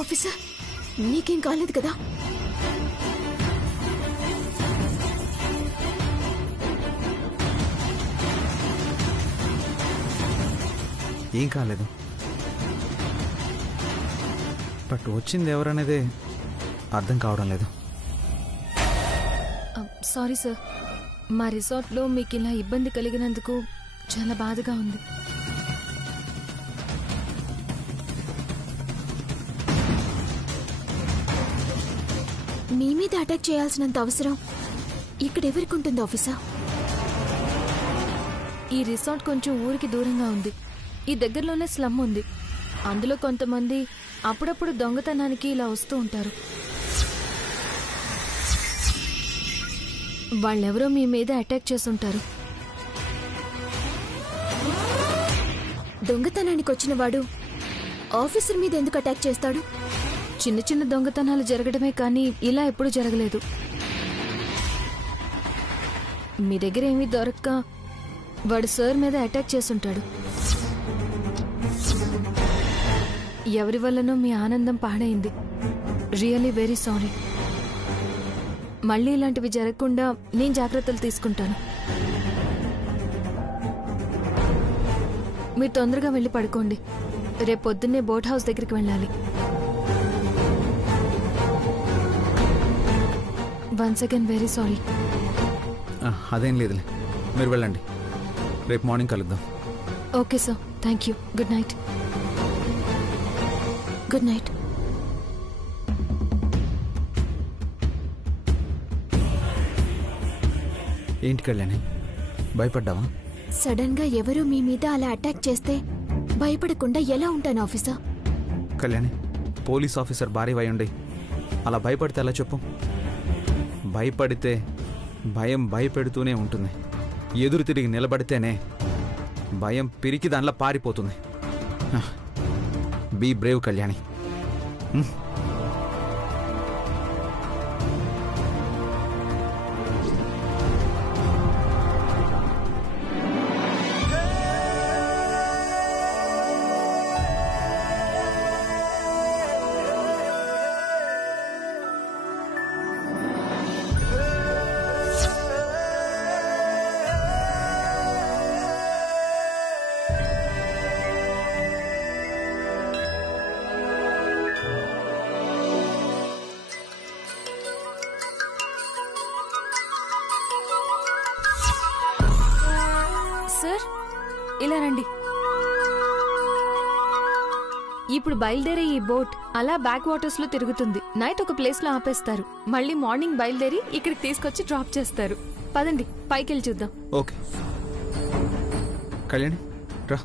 Officer, నీకేం కాలేదు కదా? ఏం కాలేదు, బట్ వచ్చింది ఎవరనేదే అర్థం కావడం లేదు. సారీ సార్, మా రిసార్ట్లో మీకు ఇలా ఇబ్బంది కలిగినందుకు చాలా బాధగా ఉంది. మీ మీద అటాక్ చేయాల్సినంత అవసరం ఇక్కడెవరికి ఉంటుంది ఆఫీసర్? ఈ రిసార్ట్ కొంచెం ఊరికి దూరంగా ఉంది. ఈ దగ్గరలోనే స్లమ్ ఉంది. అందులో కొంతమంది అప్పుడప్పుడు దొంగతనానికి ఇలా వస్తూ ఉంటారు. వాళ్ళెవరో మీ మీద అటాక్ చేసుంటారు. దొంగతనానికి వచ్చిన వాడు ఆఫీసర్ మీద ఎందుకు అటాక్ చేస్తాడు? చిన్న చిన్న దొంగతనాలు జరగడమే కానీ ఇలా ఎప్పుడూ జరగలేదు. మీ దగ్గర ఏమీ దొరక్క వాడు సార్ మీద అటాక్ చేసుంటాడు. ఎవరి వల్లనో మీ ఆనందం పాడైంది. Really very sorry. మళ్ళీ ఇలాంటివి జరగకుండా నేను జాగ్రత్తలు తీసుకుంటాను. మీరు తొందరగా వెళ్ళి పడుకోండి. రేపు పొద్దున్నే బోట్ హౌస్ దగ్గరికి వెళ్ళాలి. Once again very sorry. అదేం లేదులే, మీరు వెళ్ళండి. రేపు మార్నింగ్ కలుద్దాం. Okay sir, thank you. Good night. Good night. ఏంటి కళ్యాణి, భయపడ్డావా? సడన్ గా ఎవరో మీ మీద అలా అటాక్ చేస్తే భయపడకుండా ఎలా ఉంటాను ఆఫీసర్? కళ్యాణి, పోలీస్ ఆఫీసర్ భారీ భయండి. అలా భయపడితే ఎలా చెప్పు? భయపడితే భయం భయపెడుతూనే ఉంటుంది. ఎదురు తిరిగి నిలబడితేనే భయం పిరికి దానిలో పారిపోతుంది. Be Brave Kalyani. సార్, ఇలా రండి. ఇప్పుడు బయలుదేరే ఈ బోట్ అలా బ్యాక్ వాటర్స్ లో తిరుగుతుంది. నైట్ ఒక ప్లేస్ లో ఆపేస్తారు. మళ్ళీ మార్నింగ్ బయలుదేరి ఇక్కడికి తీసుకొచ్చి డ్రాప్ చేస్తారు. పదండి, పైకి వెళ్ళి చూద్దాం. ఓకే కళ్యాణి, రా.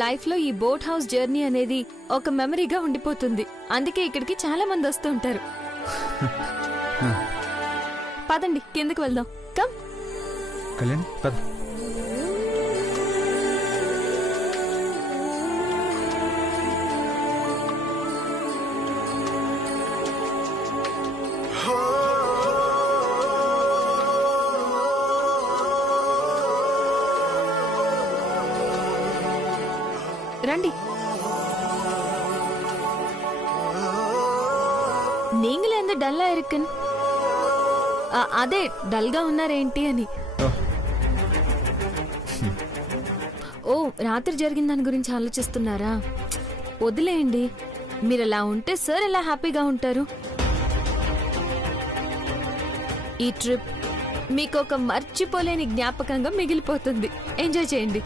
లైఫ్ లో ఈ బోట్ హౌస్ జర్నీ అనేది ఒక మెమరీగా ఉండిపోతుంది. అందుకే ఇక్కడికి చాలా మంది వస్తూ ఉంటారు. పదండి, కిందకి వెళ్దాం. కమ్ కళ్యాణి, పద. రండి. நீங்களே ఎంత డల్లా ఇరుక్కన్? అదే డల్గా ఉన్నారేంటి అని. ఓ, రాత్రి జరిగిన దాని గురించి ఆలోచిస్తున్నారా? వదిలేయండి. మీరు అలా ఉంటే సార్ ఎలా హ్యాపీగా ఉంటారు? ఈ ట్రిప్ మీకు ఒక మర్చిపోలేని జ్ఞాపకంగా మిగిలిపోతుంది. ఎంజాయ్ చేయండి.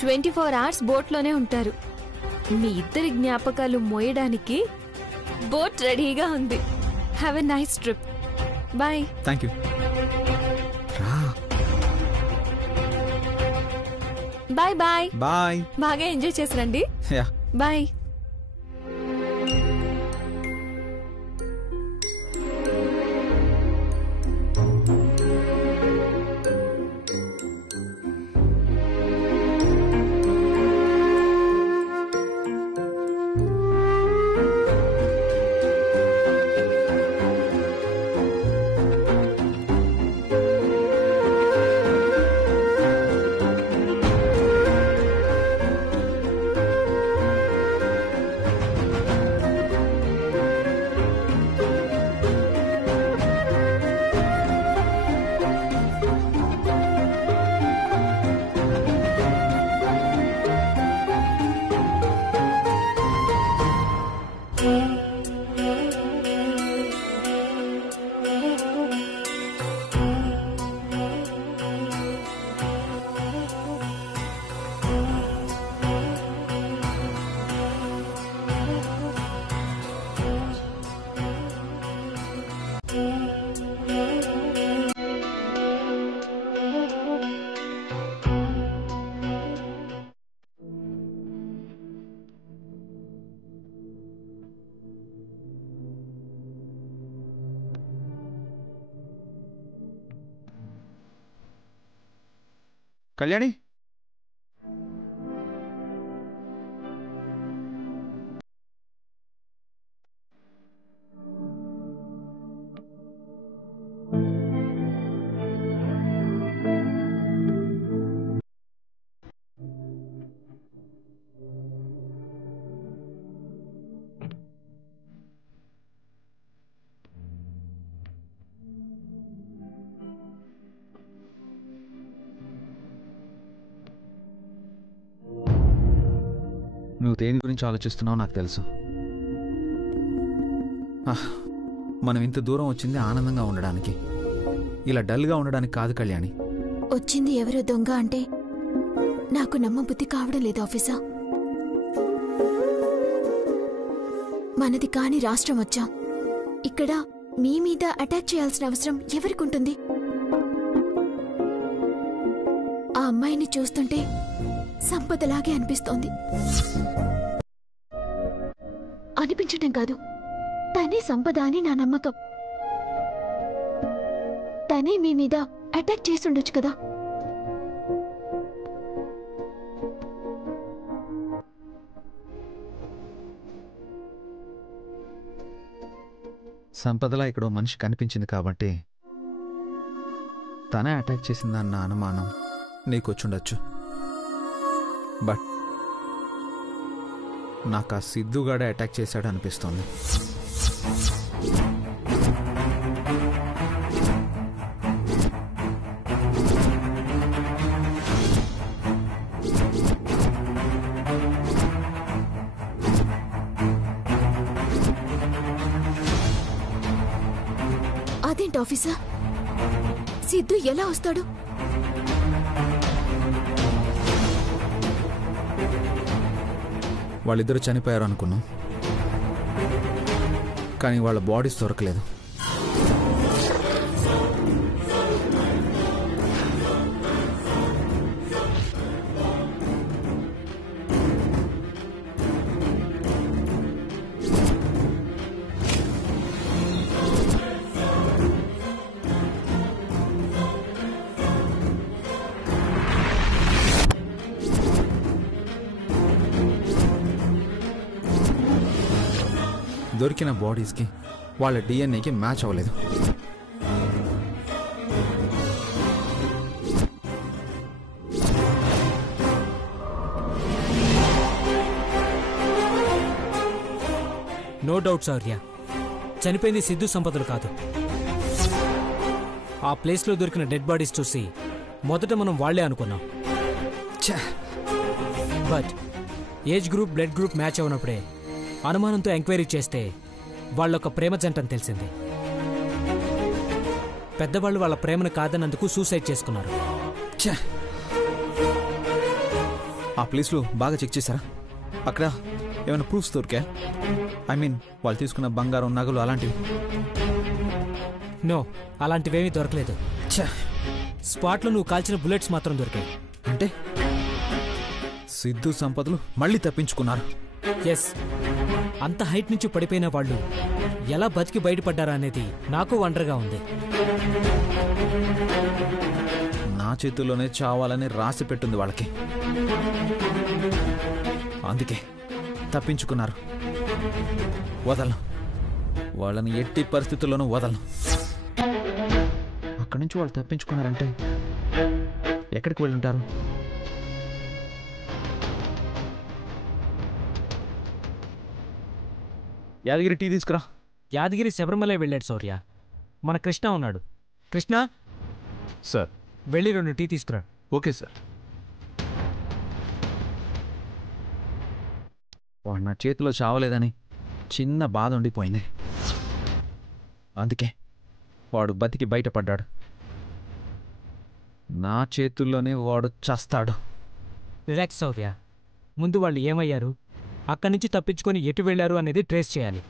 ట్వంటీ 24 hours బోట్లోనే ఉంటారు. మీ ఇద్దరి జ్ఞాపకాలు మోయడానికి బోట్ రెడీగా ఉంది. Have a nice trip. Bye. Thank you. Bye bye. Bye. బాగా ఎంజాయ్ చేసిరండి. యా. బాయ్. కళ్యాణి, నువ్వు దేని గురించి ఆలోచిస్తున్నావో నాకు తెలుసు. మనం ఇంత దూరం వచ్చింది ఆనందంగా ఉండడానికి, ఇలా డల్గా ఉండడానికి కాదు కళ్యాణి. వచ్చింది ఎవరో దొంగ అంటే నాకు నమ్మబుద్ధి కావడం లేదు ఆఫీసర్. మనది కాని రాష్ట్రం వచ్చాం. ఇక్కడ మీ మీద అటాక్ చేయాల్సిన అవసరం ఎవరికుంటుంది? ఆ అమ్మాయిని చూస్తుంటే సంపదలాగే అనిపిస్తోంది. అనిపించటం కాదు, తనే సంపద అని నా నమ్మకం. తనే మీ మీద అటాక్ చేసుండొచ్చు కదా. సంపదలా ఇక్కడ మనిషి కనిపించింది కాబట్టి తనే అటాక్ చేసిందన్న అనుమానం నీకొచ్చుండొచ్చు. బట్ నాకు ఆ సిద్ధుగాడే అటాక్ చేశాడు అనిపిస్తోంది. అదేంటి ఆఫీసర్, సిద్ధు ఎలా వస్తాడు? వాళ్ళిద్దరూ చనిపోయారు అనుకున్నాం, కానీ వాళ్ళ బాడీస్ దొరకలేదు. దొరికిన బాడీస్కి వాళ్ళ డిఎన్ఏకి మ్యాచ్ అవ్వలేదు. నో డౌట్ సౌర్య, చనిపోయింది సిద్ధు సంపదలు కాదు. ఆ ప్లేస్లో దొరికిన డెడ్ బాడీస్ చూసి మొదట మనం వాళ్లే అనుకున్నాం. But age group blood group match అవునప్పుడే అనుమానంతో ఎంక్వైరీ చేస్తే వాళ్ళొక ప్రేమ జంటని తెలిసింది. పెద్దవాళ్ళు వాళ్ళ ప్రేమను కాదన్నందుకు సూసైడ్ చేసుకున్నారు. ఆ ప్లేస్లో బాగా చెక్ చేశారా? అక్కడ ఏమైనా ప్రూఫ్స్ దొరికా? ఐ మీన్ వాళ్ళు తీసుకున్న బంగారం, నగలు అలాంటివి? నో, అలాంటివేమీ దొరకలేదు. స్పాట్లో నువ్వు కాల్చిన బుల్లెట్స్ మాత్రం దొరికాయి. అంటే సిద్ధు సంపదలు మళ్ళీ తప్పించుకున్నారు. ఎస్, అంత హైట్ నుంచి పడిపోయిన వాళ్ళు ఎలా బతికి బయటపడ్డారా అనేది నాకు వండర్గా ఉంది. నా చేతుల్లోనే చావాలని రాసి పెట్టుంది వాళ్ళకి. అందుకే తప్పించుకున్నారు. వదలను, వాళ్ళని ఎట్టి పరిస్థితుల్లోనూ వదలను. అక్కడి నుంచి వాళ్ళు తప్పించుకున్నారంటే ఎక్కడికి వెళ్ళుంటారు? యాదగిరి, టీ తీసుకురా. యాదగిరి శబరిమల వెళ్ళాడు శౌర్య. మన కృష్ణ ఉన్నాడు. కృష్ణ, సార్. వెళ్ళి 2 టీ తీసుకురా. Okay sir. వాడు నా చేతిలో చావలేదని చిన్న బాధ ఉండిపోయింది. అందుకే వాడు బతికి బయటపడ్డాడు. నా చేతుల్లోనే వాడు చస్తాడు. రిలాక్స్ శౌర్య. ముందు వాళ్ళు ఏమయ్యారు, అక్కడి నుంచి తప్పించుకొని ఎటు వెళ్ళారు అనేది ట్రేస్ చేయాలి.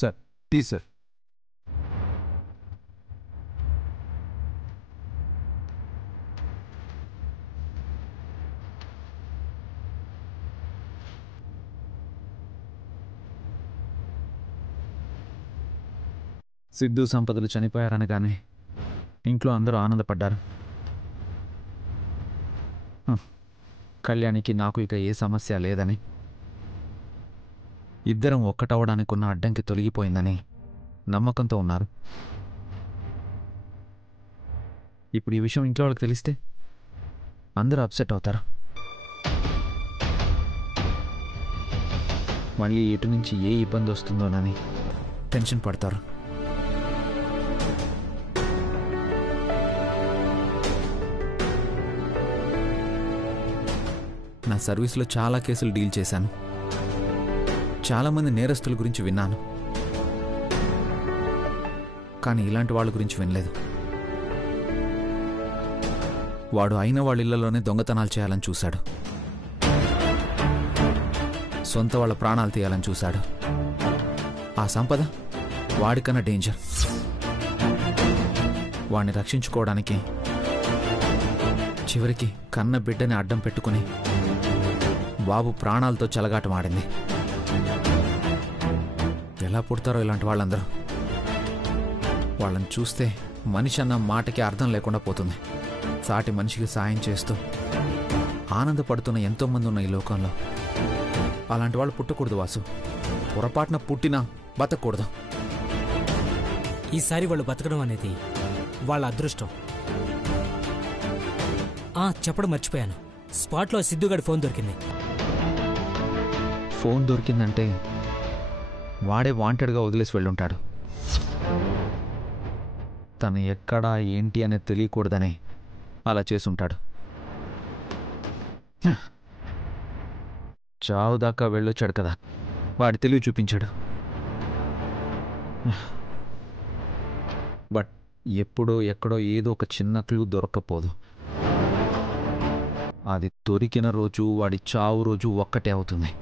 Sir, tea sir. సిద్ధు సంపదలు చనిపోయారనగానే ఇంట్లో అందరూ ఆనందపడ్డారు. కళ్యాణికి నాకు ఇక ఏ సమస్య లేదని, ఇద్దరం ఒక్కటవడానికి ఉన్న అడ్డంకి తొలగిపోయిందని నమ్మకంతో ఉన్నారు. ఇప్పుడు ఈ విషయం ఇంట్లో వాళ్ళకి తెలిస్తే అందరూ అప్సెట్ అవుతారు. మళ్ళీ ఎటు నుంచి ఏ ఇబ్బంది వస్తుందోనని టెన్షన్ పడతారు. నా సర్వీస్లో చాలా కేసులు డీల్ చేశాను. చాలామంది నేరస్తుల గురించి విన్నాను, కానీ ఇలాంటి వాళ్ళ గురించి వినలేదు. వాడు అయిన వాళ్ళ ఇళ్లలోనే దొంగతనాలు చేయాలని చూశాడు. సొంత వాళ్ళ ప్రాణాలు తీయాలని చూశాడు. ఆ సంపద వాడికన్నా డేంజర్. వాడిని రక్షించుకోవడానికి చివరికి కన్న బిడ్డని అడ్డం పెట్టుకుని బాబు ప్రాణాలతో చెలగాటమాడింది. ఎలా పుడతారో ఇలాంటి వాళ్ళందరూ. వాళ్ళని చూస్తే మనిషి అన్న మాటకి అర్థం లేకుండా పోతుంది. సాటి మనిషికి సాయం చేస్తూ ఆనందపడుతున్న ఎంతోమంది ఉన్న ఈ లోకంలో అలాంటి వాళ్ళు పుట్టకూడదు వాసు. పొరపాటున పుట్టినా బతకూడదు. ఈసారి వాళ్ళు బతకడం అనేది వాళ్ళ అదృష్టం. చెప్పడం మర్చిపోయాను, స్పాట్లో సిద్ధుగాడి ఫోన్ దొరికింది. ఫోన్ దొరికిందంటే వాడే వాంటెడ్గా వదిలేసి వెళ్ళుంటాడు. తను ఎక్కడా ఏంటి అనేది తెలియకూడదని అలా చేసుంటాడు. చావు దాకా వెళ్ళొచ్చాడు కదా, వాడి తెలివి చూపించాడు. బట్ ఎప్పుడో ఎక్కడో ఏదో ఒక చిన్న క్లూ దొరక్కపోదు. అది దొరికిన రోజు వాడి చావు రోజు ఒక్కటే అవుతుంది.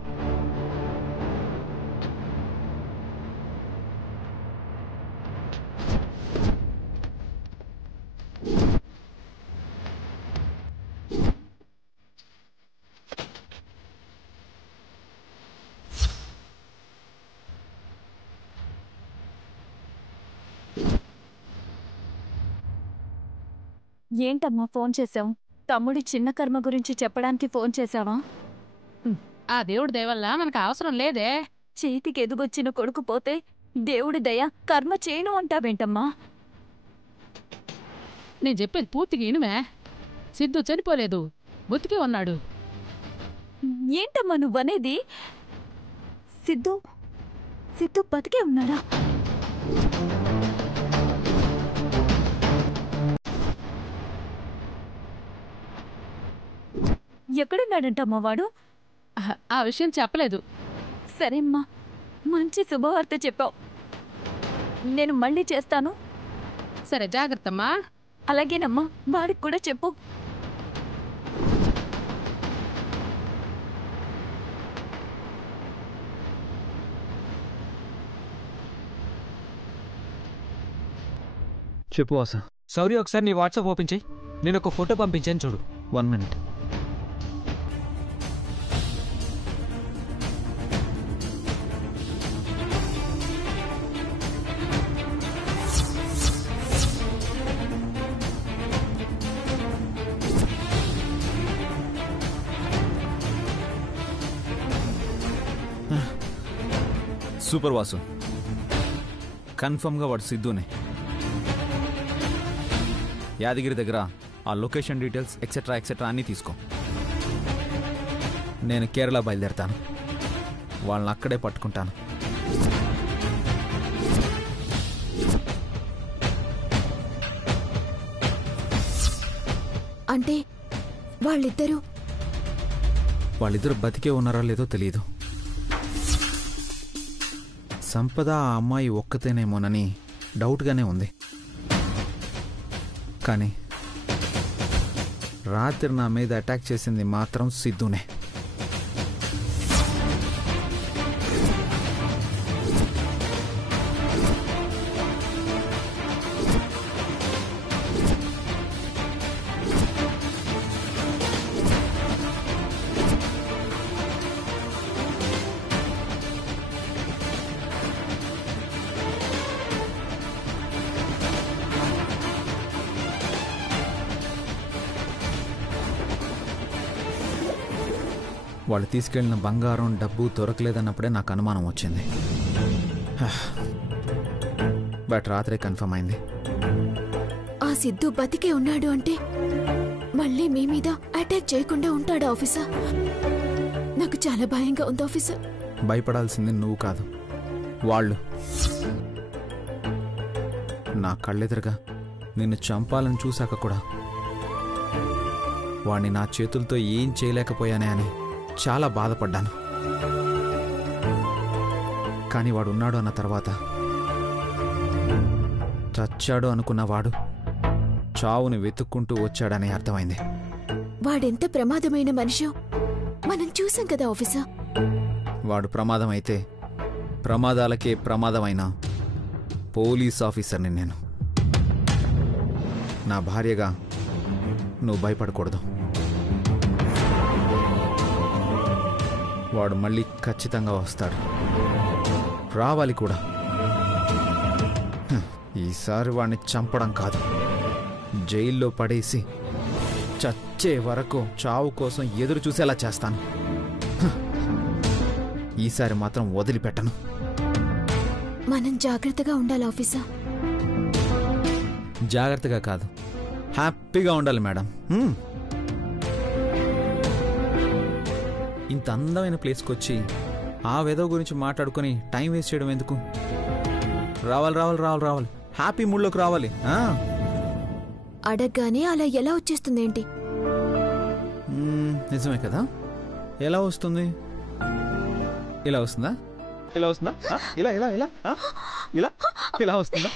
ఏంటమ్మా ఫోన్ చేశావు? తమ్ముడి చిన్న కర్మ గురించి చెప్పడానికి ఫోన్ చేశావా? ఆ దేవుడి దయవల్ల మనకు అవసరం లేదే. చేతికి ఎదుగొచ్చిన కొడుకు పోతే దేవుడి దయ కర్మ చేయను అంటావేంటమ్మా? నేను చెప్పేది పూర్తిగా ఇనుమే. సిద్ధు చనిపోలేదు, బతికే ఉన్నాడు. ఏంటమ్మా నువ్వనేది? సిద్ధు సిద్ధు బతికే ఉన్నాడా? ఎక్కడున్నాడంటమ్మా వాడు? ఆ విషయం చెప్పలేదు. సరేమ్మా, మంచి శుభవార్త చెప్పావు. నేను మళ్ళీ చేస్తాను. సరే, జాగ్రత్తమ్మా. అలాగేనమ్మా, వాడికి కూడా చెప్పు. చెప్పు వాస. శౌర్య, ఒకసారి నీ వాట్సాప్ ఓపెన్ చేయి. నేను ఒక ఫోటో పంపించాను చూడు. 1 minute. సూపర్ వాసు, కన్ఫర్మ్గా వాడు సిద్ధునే. యాదగిరి దగ్గర ఆ లొకేషన్ డీటెయిల్స్ ఎక్సెట్రా ఎక్సెట్రా అన్నీ తీసుకో. నేను కేరళ బయలుదేరుతాను, వాళ్ళని అక్కడే పట్టుకుంటాను. అంటే వాళ్ళిద్దరూ బతికే ఉన్నారో లేదో తెలియదు. సంపద ఆ అమ్మాయి ఒక్కతేనేమోనని డౌట్గానే ఉంది. కానీ రాత్రి నా మీద అటాక్ చేసింది మాత్రం సిద్ధునే. వాళ్ళు తీసుకెళ్లిన బంగారం డబ్బు దొరకలేదన్నప్పుడే నాకు అనుమానం వచ్చింది. బట్ రాత్రే కన్ఫర్మ్ అయింది. ఆ సిద్ధు బతికే ఉన్నాడు అంటే మళ్ళీ మీ మీద అటాక్ చేయకుండా ఉంటాడా ఆఫీసర్? నాకు చాలా భయంగా ఉంది ఆఫీసర్. భయపడాల్సింది నువ్వు కాదు, వాళ్ళు. నా కళ్ళెదురుగా నిన్ను చంపాలని చూశాక కూడా వాణ్ణి నా చేతులతో ఏం చేయలేకపోయానే అని చాలా బాధపడ్డాను. కానీ వాడు ఉన్నాడు అన్న తర్వాత చచ్చాడు అనుకున్నవాడు చావుని వెతుక్కుంటూ వచ్చాడని అర్థమైంది. వాడెంత ప్రమాదమైన మనిషో మనం చూసాం కదా ఆఫీసర్. వాడు ప్రమాదం అయితే ప్రమాదాలకే ప్రమాదమైన పోలీస్ ఆఫీసర్ని నేను. నా భార్యగా నువ్వు భయపడకూడదు. వాడు మళ్ళీ ఖచ్చితంగా వస్తాడు, రావాలి కూడా. ఈసారి వాడిని చంపడం కాదు, జైల్లో పడేసి చచ్చే వరకు చావు కోసం ఎదురు చూసేలా చేస్తాను. ఈసారి మాత్రం వదిలిపెట్టను. మనం జాగ్రత్తగా ఉండాలి ఆఫీసర్. జాగ్రత్తగా కాదు, హ్యాపీగా ఉండాలి మేడం. ఇంత అందమైన ప్లేస్కి వచ్చి ఆ వెదవ గురించి మాట్లాడుకొని టైం వేస్ట్ చేయడం ఎందుకు? రావాలి రావాలి రావాలి రావాలి, హ్యాపీ మూడ్లోకి రావాలి. అడగగానే అలా ఎలా వచ్చేస్తుందేంటి? నిజమే కదా, ఎలా వస్తుంది? ఇలా వస్తుందా? ఇలా వస్తుందా? ఇలా ఇలా ఇలా ఇలా ఇలా వస్తుందా?